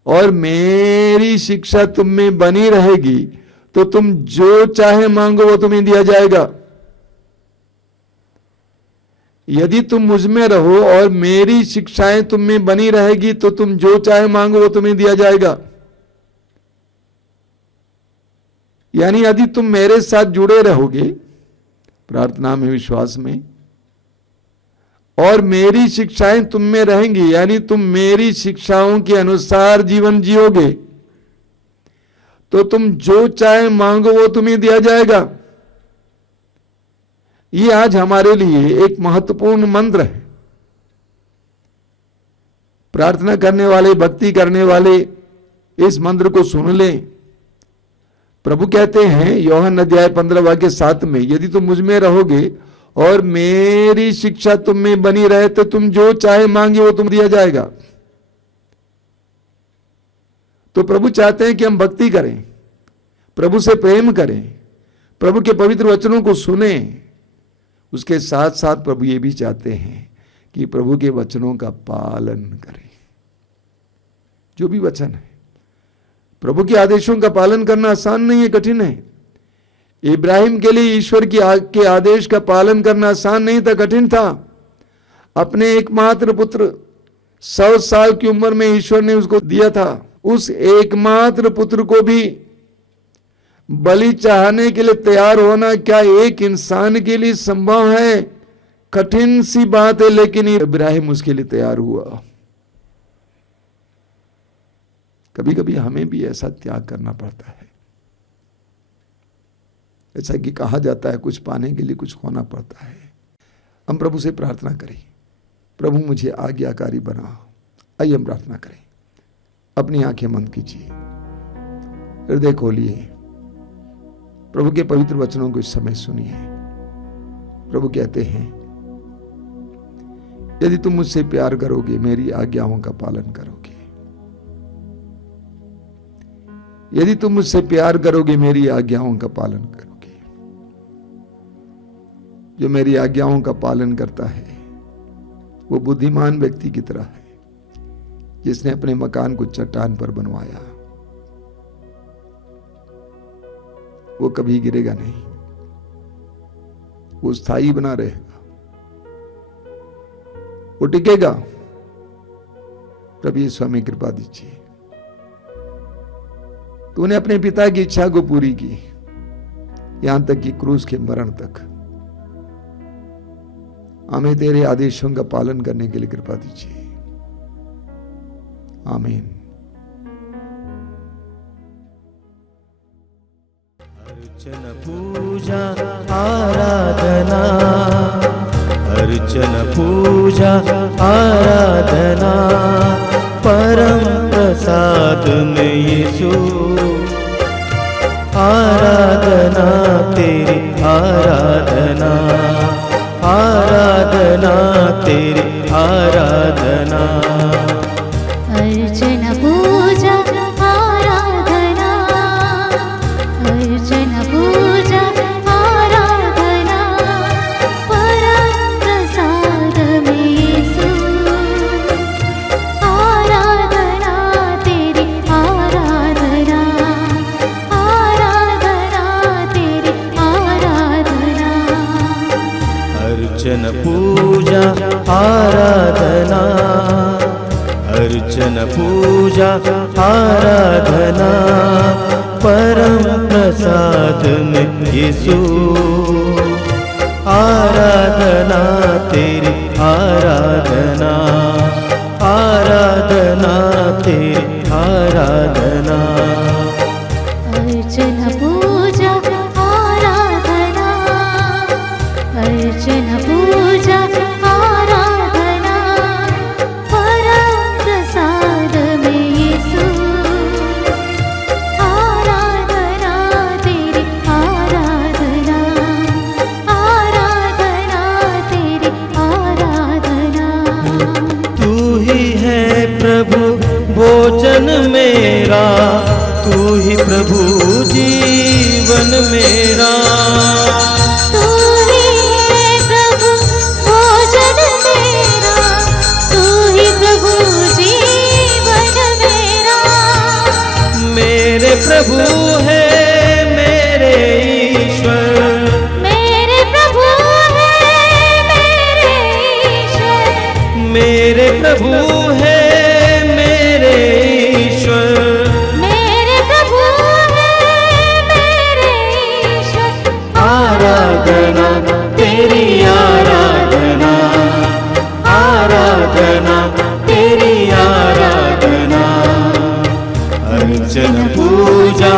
और मेरी शिक्षा तुम में बनी रहेगी तो तुम जो चाहे मांगो वो तुम्हें दिया जाएगा। यदि तुम मुझ में रहो और मेरी शिक्षाएं तुम में बनी रहेगी तो तुम जो चाहे मांगो वो तुम्हें दिया जाएगा। यानी यदि तुम मेरे साथ जुड़े रहोगे प्रार्थना में, विश्वास में, और मेरी शिक्षाएं तुम में रहेंगी, यानी तुम मेरी शिक्षाओं के अनुसार जीवन जियोगे, तो तुम जो चाहे मांगो वो तुम्हें दिया जाएगा। ये आज हमारे लिए एक महत्वपूर्ण मंत्र है। प्रार्थना करने वाले, भक्ति करने वाले इस मंत्र को सुन लें। प्रभु कहते हैं यूहन्ना अध्याय 15 वाक्य 7 में, यदि तुम मुझ में रहोगे और मेरी शिक्षा तुम में बनी रहे तो तुम जो चाहे मांगे वो तुम दिया जाएगा। तो प्रभु चाहते हैं कि हम भक्ति करें, प्रभु से प्रेम करें, प्रभु के पवित्र वचनों को सुने। उसके साथ साथ प्रभु ये भी चाहते हैं कि प्रभु के वचनों का पालन करें। जो भी वचन है, प्रभु के आदेशों का पालन करना आसान नहीं है, कठिन है। इब्राहिम के लिए ईश्वर के आदेश का पालन करना आसान नहीं था, कठिन था। अपने एकमात्र पुत्र 100 साल की उम्र में ईश्वर ने उसको दिया था। उस एकमात्र पुत्र को भी बलि चाहने के लिए तैयार होना क्या एक इंसान के लिए संभव है? कठिन सी बात है, लेकिन इब्राहिम उसके लिए तैयार हुआ। कभी कभी हमें भी ऐसा त्याग करना पड़ता है। ऐसा कि कहा जाता है कुछ पाने के लिए कुछ खोना पड़ता है। हम प्रभु से प्रार्थना करें, प्रभु मुझे आज्ञाकारी बना। आइए हम प्रार्थना करें। अपनी आंखें बंद कीजिए, हृदय खोलिए, प्रभु के पवित्र वचनों को इस समय सुनिए। प्रभु कहते हैं, यदि तुम मुझसे प्यार करोगे मेरी आज्ञाओं का पालन करोगे। यदि तुम मुझसे प्यार करोगे मेरी आज्ञाओं का पालन करोगे। जो मेरी आज्ञाओं का पालन करता है वो बुद्धिमान व्यक्ति की तरह है, जिसने अपने मकान को चट्टान पर बनवाया। वो कभी गिरेगा नहीं, वो स्थायी बना रहेगा, वो टिकेगा। प्रभु यीशु हमें कृपा दीजिए। तूने अपने पिता की इच्छा को पूरी की, यहां तक कि क्रूस के मरण तक। हमें तेरे आदेशों का पालन करने के लिए कृपा दीजिए। आमीन। अर्चन पूजा आराधना, अर्चन पूजा आराधना, परम प्रसाद में यीशु। आराधना तेरी आराधना, आराधना तेरी आराधना। अर्चन पूजा आराधना, अर्चन पूजा आराधना, परम प्रसाद में यीशु। अर्चन पूजा आराधना परम प्रसाद में यीशु आराधना तेरी आराधना आराधना तेरी आराधना अर्चन पूजा आराधना अर्चन पूजा आराधना परम प्रसाद में यीशु आराधना तेरी आराधना आराधना तेरी आराधना तू ही है प्रभु भोजन मेरा तू ही प्रभु जीवन मेरा तू ही है प्रभु भोजन मेरा तू ही प्रभु जीवन मेरा मेरे प्रभु है मेरे ईश्वर मेरे प्रभु है मेरे ईश्वर मेरे प्रभु है मेरे ईश्वर मेरे प्रभु है मेरे ईश्वर आराधना तेरी आराधना आराधना तेरी आराधना अर्चन पूजा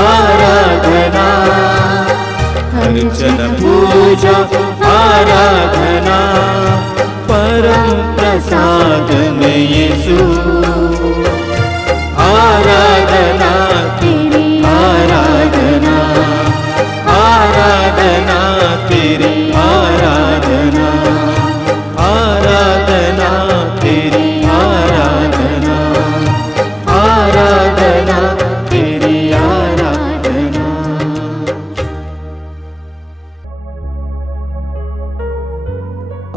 आराधना अर्चन पूजा आराधना परम प्रसाद में यीशु आराधना तेरी आराधना आराधना तेरी आराधना आराधना तेरी आराधना आराधना तेरी आराधना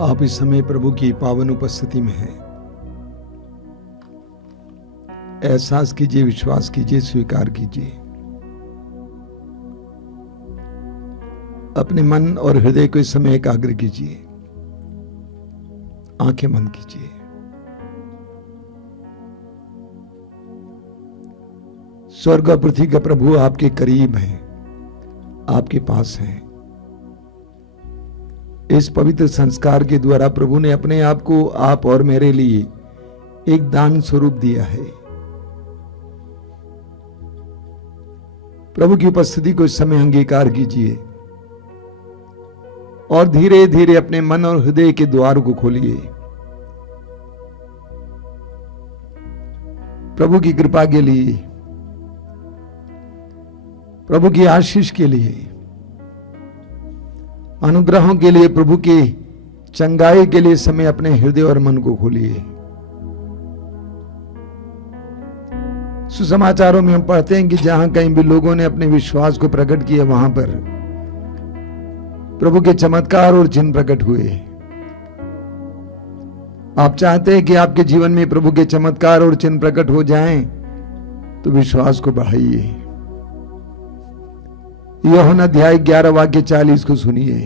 आप इस समय प्रभु की पावन उपस्थिति में हैं। एहसास कीजिए, विश्वास कीजिए, स्वीकार कीजिए। अपने मन और हृदय को इस समय एकाग्र कीजिए। आंखें बंद कीजिए। स्वर्ग और पृथ्वी का प्रभु आपके करीब है, आपके पास है। इस पवित्र संस्कार के द्वारा प्रभु ने अपने आप को आप और मेरे लिए एक दान स्वरूप दिया है। प्रभु की उपस्थिति को इस समय अंगीकार कीजिए और धीरे धीरे अपने मन और हृदय के द्वार को खोलिए। प्रभु की कृपा के लिए, प्रभु की आशीष के लिए, अनुग्रहों के लिए, प्रभु की चंगाई के लिए समय अपने हृदय और मन को खोलिए। सुसमाचारों में हम पढ़ते हैं कि जहां कहीं भी लोगों ने अपने विश्वास को प्रकट किया, वहां पर प्रभु के चमत्कार और चिन्ह प्रकट हुए। आप चाहते हैं कि आपके जीवन में प्रभु के चमत्कार और चिन्ह प्रकट हो जाएं, तो विश्वास को बढ़ाइए। यूहन्ना अध्याय 11 वाक्य 40 को सुनिए।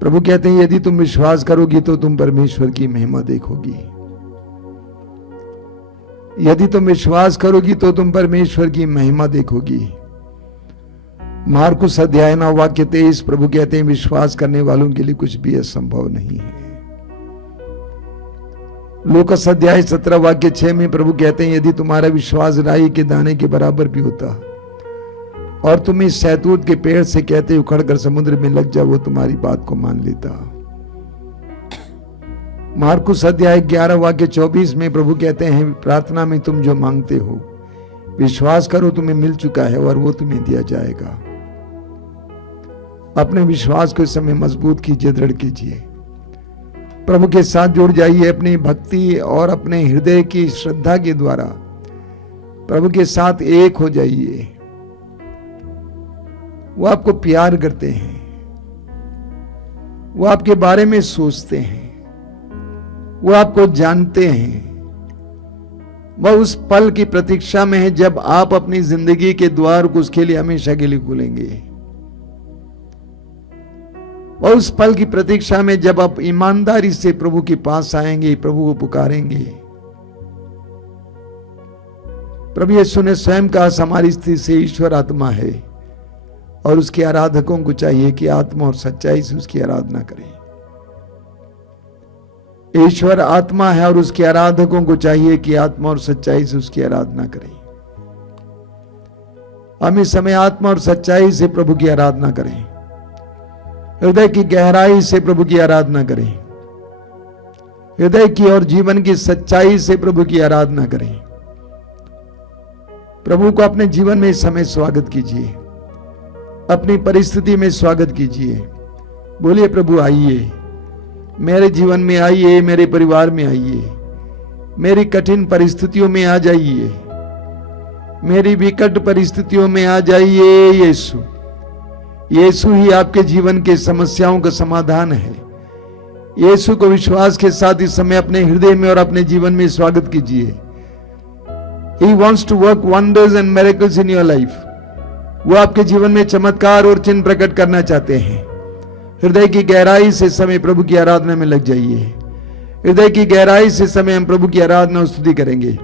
प्रभु कहते हैं, यदि तुम विश्वास करोगी तो तुम परमेश्वर की महिमा देखोगी। यदि तुम विश्वास करोगी तो तुम परमेश्वर की महिमा देखोगी। मार्कुस अध्याय 9 वाक्य 23 प्रभु कहते हैं, विश्वास करने वालों के लिए कुछ भी असंभव नहीं है। लूकास अध्याय 17 वाक्य 6 में प्रभु कहते हैं, यदि तुम्हारा विश्वास राई के दाने के बराबर भी होता और तुम इस शहतूत के पेड़ से कहते उखड़कर समुद्र में लग जाओ, वो तुम्हारी बात को मान लेता। मार्कुस अध्याय 11 वाक्य 24 में प्रभु कहते हैं, प्रार्थना में तुम जो मांगते हो विश्वास करो तुम्हें मिल चुका है और वो तुम्हें दिया जाएगा। अपने विश्वास को इस समय मजबूत कीजिए, दृढ़ कीजिए। प्रभु के साथ जुड़ जाइए। अपनी भक्ति और अपने हृदय की श्रद्धा के द्वारा प्रभु के साथ एक हो जाइए। वो आपको प्यार करते हैं, वो आपके बारे में सोचते हैं, वो आपको जानते हैं। वह उस पल की प्रतीक्षा में है जब आप अपनी जिंदगी के द्वार को उसके लिए हमेशा के लिए खोलेंगे। वह उस पल की प्रतीक्षा में जब आप ईमानदारी से प्रभु के पास आएंगे, प्रभु को पुकारेंगे, प्रभु यीशु ने स्वयं कहा, हमारी स्थिति से ईश्वर आत्मा है और उसके आराधकों को चाहिए कि आत्मा और सच्चाई से उसकी आराधना करें। ईश्वर आत्मा है और उसके आराधकों को चाहिए कि आत्मा और सच्चाई से उसकी आराधना करें। हम इस समय आत्मा और सच्चाई से प्रभु की आराधना करें, हृदय की गहराई से प्रभु की आराधना करें, हृदय की और जीवन की सच्चाई से प्रभु की आराधना करें। प्रभु को अपने जीवन में इस समय स्वागत कीजिए, अपनी परिस्थिति में स्वागत कीजिए। बोलिए, प्रभु आइए, मेरे जीवन में आइए, मेरे परिवार में आइए, मेरी कठिन परिस्थितियों में आ जाइए, मेरी विकट परिस्थितियों में आ जाइए। यीशु, यीशु ही आपके जीवन के समस्याओं का समाधान है। यीशु को विश्वास के साथ इस समय अपने हृदय में और अपने जीवन में स्वागत कीजिए। He wants to work wonders and miracles in your life. वो आपके जीवन में चमत्कार और चिन्ह प्रकट करना चाहते हैं। हृदय की गहराई से समय प्रभु की आराधना में लग जाइए। हृदय की गहराई से समय हम प्रभु की आराधना और स्तुति करेंगे।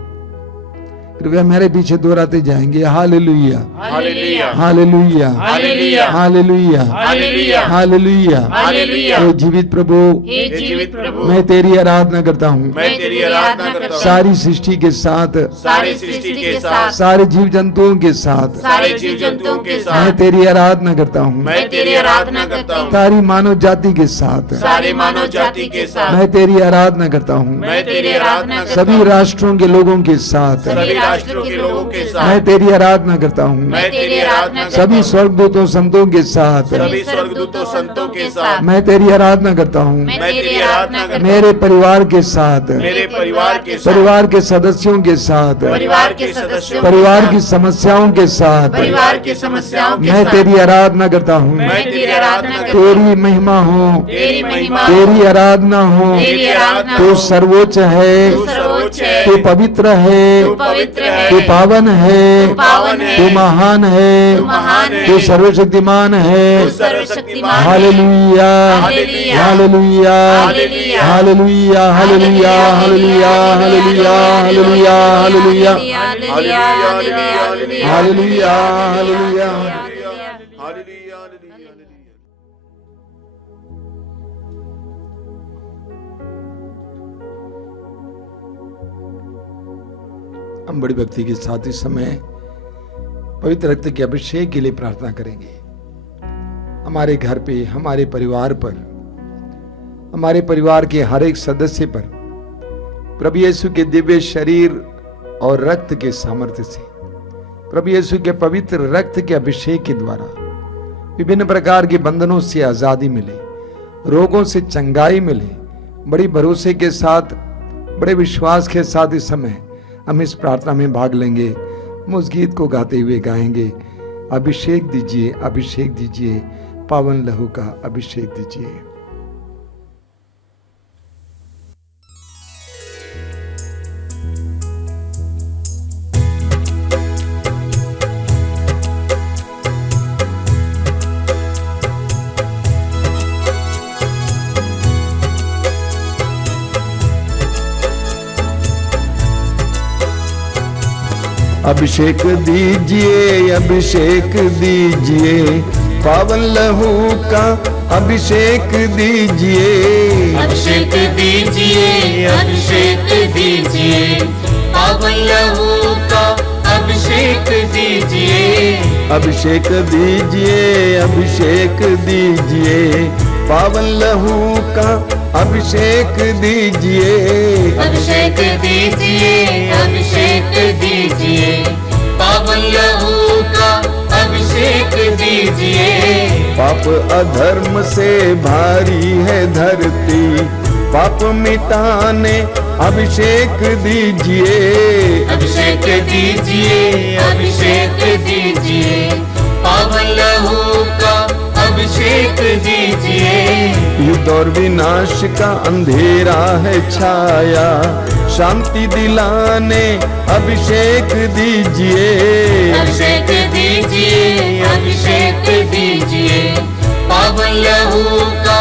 कृपया मेरे पीछे दोहराते जाएंगे। Hallelujah, hallelujah, hallelujah, hallelujah, hallelujah, hallelujah, hallelujah, hallelujah. हे जीवित प्रभु, हे जीवित प्रभु, मैं तेरी आराधना करता हूँ। मैं तेरी आराधना करता हूँ। सारी सृष्टि के साथ, सारी सृष्टि के साथ, सारे जीव जंतुओं के साथ सारे जीव जंतुओं के मैं साथ तेरी आराधना करता हूँ। मैं तेरी आराधना करता हूँ। सारी मानव जाति के साथ सारे मानव जाति के साथ मैं तेरी आराधना करता हूँ। मैं तेरी आराधना करता सभी राष्ट्रों के लोगों के साथ हूँ। सभी राष्ट्रों के लोगों के साथ मैं तेरी आराधना करता हूँ। मैं तेरी आराधना करता सभी हूँ। स्वर्गदूतों संतों के साथ सभी स्वर्गदूतों संतों के साथ मैं तेरी आराधना करता हूँ। मैं तेरी आराधना करता हूँ। मेरे परिवार के साथ, मेरे परिवार के साथ, परिवार के सदस्यों के साथ, परिवार के सदस्यों, परिवार की समस्याओं के साथ परिवार की समस्याओं के मैं साथ तेरी आराधना करता हूँ। मैं तेरी आराधना करता हूँ। तेरी महिमा हो, तेरी महिमा, तेरी आराधना हो। तेरी आराधना तू हो। सर्वोच्च है, तू सर्वोच्च है, तू पवित्र है, तू पवित्र है, तू पावन है, तू पावन है, तू महान है, तू महान है, तू सर्वशक्तिमान है। तू सर्वशक्तिमान है। Hallelujah, hallelujah, hallelujah, hallelujah, hallelujah, hallelujah, hallelujah, hallelujah, hallelujah, hallelujah, hallelujah, hallelujah, hallelujah, hallelujah. हम बड़ी भक्ति के साथ इस समय पवित्र रक्त के अभिषेक के लिए प्रार्थना करेंगे। हमारे घर पे, हमारे परिवार पर, हमारे परिवार के हर एक सदस्य पर प्रभु यीशु के दिव्य शरीर और रक्त के सामर्थ्य से, प्रभु यीशु के पवित्र रक्त के अभिषेक के द्वारा विभिन्न प्रकार के बंधनों से आजादी मिले, रोगों से चंगाई मिले। बड़ी भरोसे के साथ, बड़े विश्वास के साथ इस समय हम इस प्रार्थना में भाग लेंगे। हम उस गीत को गाते हुए गाएंगे, अभिषेक दीजिए, अभिषेक दीजिए, पावन लहू का अभिषेक दीजिए। अभिषेक दीजिए, अभिषेक दीजिए, पावन लहू का अभिषेक दीजिए। अभिषेक दीजिए, अभिषेक दीजिए, पावन लहू का अभिषेक दीजिए। अभिषेक दीजिए, अभिषेक दीजिए, पावन लहू का अभिषेक दीजिए। अभिषेक दीजिए, अभिषेक दीजिए, पावन लहू का अभिषेक दीजिए। पाप अधर्म से भारी है धरती, पाप मिटाने अभिषेक दीजिए। अभिषेक दीजिए, अभिषेक दीजिए, पावन लहू का अभिषेक दीजिए। युद्ध और विनाश का अंधेरा है छाया, शांति दिलाने अभिषेक दीजिए। अभिषेक दीजिए, अभिषेक दीजिए, पावन लहू का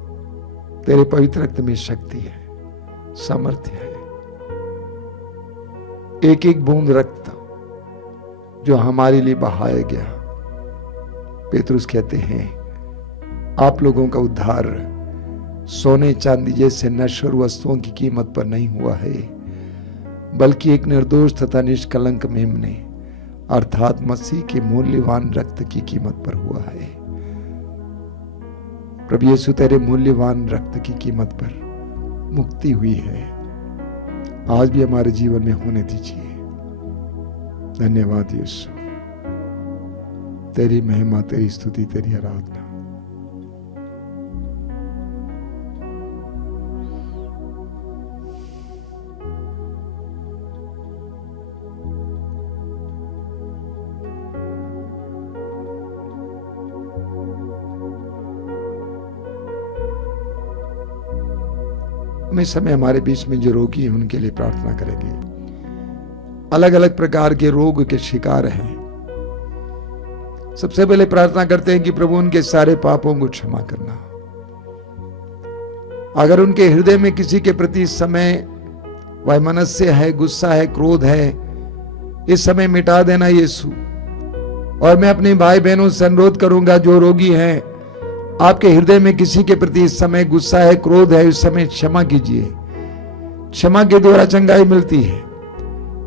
तेरे पवित्र रक्त में शक्ति है, सामर्थ्य है। एक एक बूंद रक्त जो हमारे लिए बहाया गया, पेतरुस कहते हैं आप लोगों का उद्धार सोने चांदी जैसे नश्वर वस्तुओं की कीमत पर नहीं हुआ है, बल्कि एक निर्दोष तथा निष्कलंक मेमने अर्थात मसीह के मूल्यवान रक्त की कीमत पर हुआ है। प्रभु यीशु तेरे मूल्यवान रक्त की कीमत पर मुक्ति हुई है, आज भी हमारे जीवन में होने दीजिए। धन्यवाद यीशु, तेरी महिमा, तेरी स्तुति, तेरी आराधना। हम इस समय हमारे बीच में जो रोगी हैं उनके लिए प्रार्थना करेंगे। अलग अलग प्रकार के रोग के शिकार हैं। सबसे पहले प्रार्थना करते हैं कि प्रभु उनके सारे पापों को क्षमा करना। अगर उनके हृदय में किसी के प्रति इस समय वैमनस्य है, गुस्सा है, क्रोध है, इस समय मिटा देना यीशु। और मैं अपने भाई बहनों से अनुरोध करूंगा जो रोगी हैं, आपके हृदय में किसी के प्रति इस समय गुस्सा है, क्रोध है, इस समय क्षमा कीजिए। क्षमा के द्वारा चंगाई मिलती है।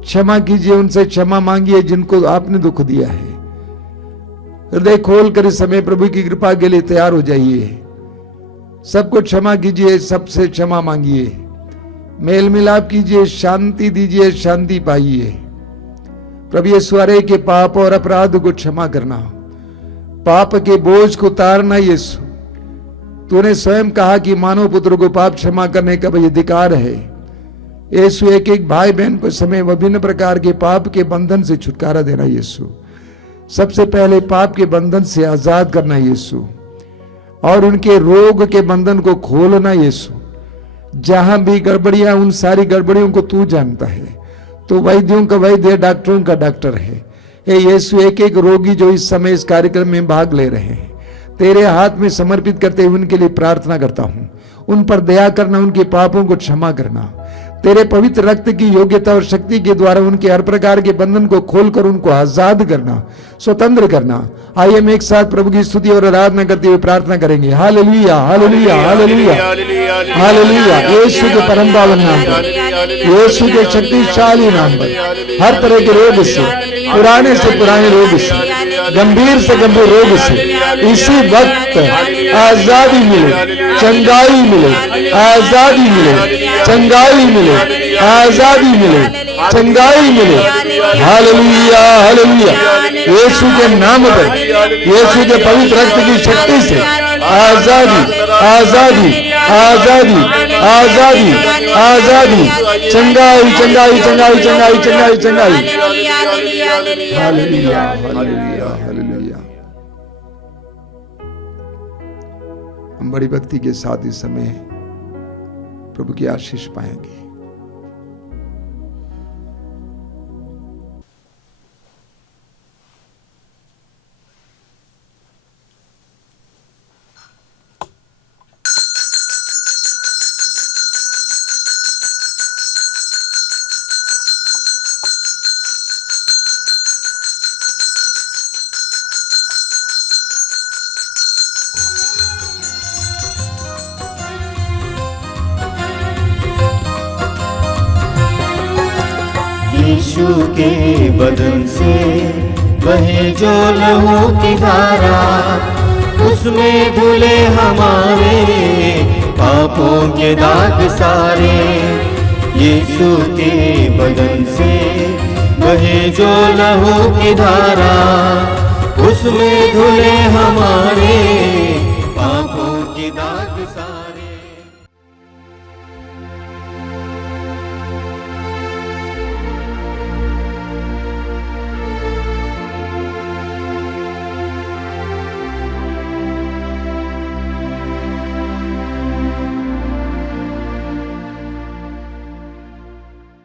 क्षमा कीजिए, उनसे क्षमा मांगिए जिनको आपने दुख दिया है। हृदय खोलकर इस समय प्रभु की कृपा के लिए तैयार हो जाइए। सबको क्षमा कीजिए, सबसे क्षमा मांगिए, मेल मिलाप कीजिए, शांति दीजिए, शांति पाइए। प्रभु यीशु हर एक के पाप और अपराध को क्षमा करना, पाप के बोझ को उतारना। यीशु तूने स्वयं कहा कि मानव पुत्र को पाप क्षमा करने का भी अधिकार है। यीशु एक एक भाई बहन को समय विभिन्न प्रकार के पाप के बंधन से छुटकारा देना। यीशु सबसे पहले पाप के बंधन से आजाद करना यीशु, और उनके रोग के बंधन को खोलना यीशु। जहां भी गड़बड़ियां, उन सारी गड़बड़ियों को तू जानता है। तो वैद्यों का वैद्य, डॉक्टरों का डॉक्टर है। हे यीशु, एक एक रोगी जो इस समय इस कार्यक्रम में भाग ले रहे हैं, तेरे हाथ में समर्पित करते हुए उनके लिए प्रार्थना करता हूं। उन पर दया करना, उनके पापों को क्षमा करना। तेरे पवित्र रक्त की योग्यता और शक्ति के द्वारा उनके हर प्रकार के बंधन को खोलकर उनको आजाद करना, स्वतंत्र करना। आइए हम एक साथ प्रभु की स्तुति और आराधना करते हुए प्रार्थना करेंगे। Hallelujah, hallelujah, hallelujah, hallelujah. यीशु के परम पावन नाम पर, यीशु के शक्तिशाली नाम पर हर तरह के रोग से, पुराने से पुराने रोग से, गंभीर से गंभीर रोग से इसी वक्त आजादी मिले, चंगाई मिले, आजादी मिले, चंगाई मिले, आजादी मिले, चंगाई मिले। Hallelujah, hallelujah. यीशु के नाम पर, यीशु के पवित्र रक्त की शक्ति से आजादी, आजादी, आजादी, आजादी, आजादी, चंगाई, चंगाई, चंगाई, चंगाई, चंगाई, चंगाई। Hallelujah, hallelujah, hallelujah. हम बड़ी भक्ति के साथ इस समय प्रभु की आशीष पाएंगे। यीशु के बदन से बहे जो लहू की धारा, उसमें धुले हमारे पापों के दाग सारे। यीशु के बदन से बहे जो लहू की धारा, उसमें धुले हमारे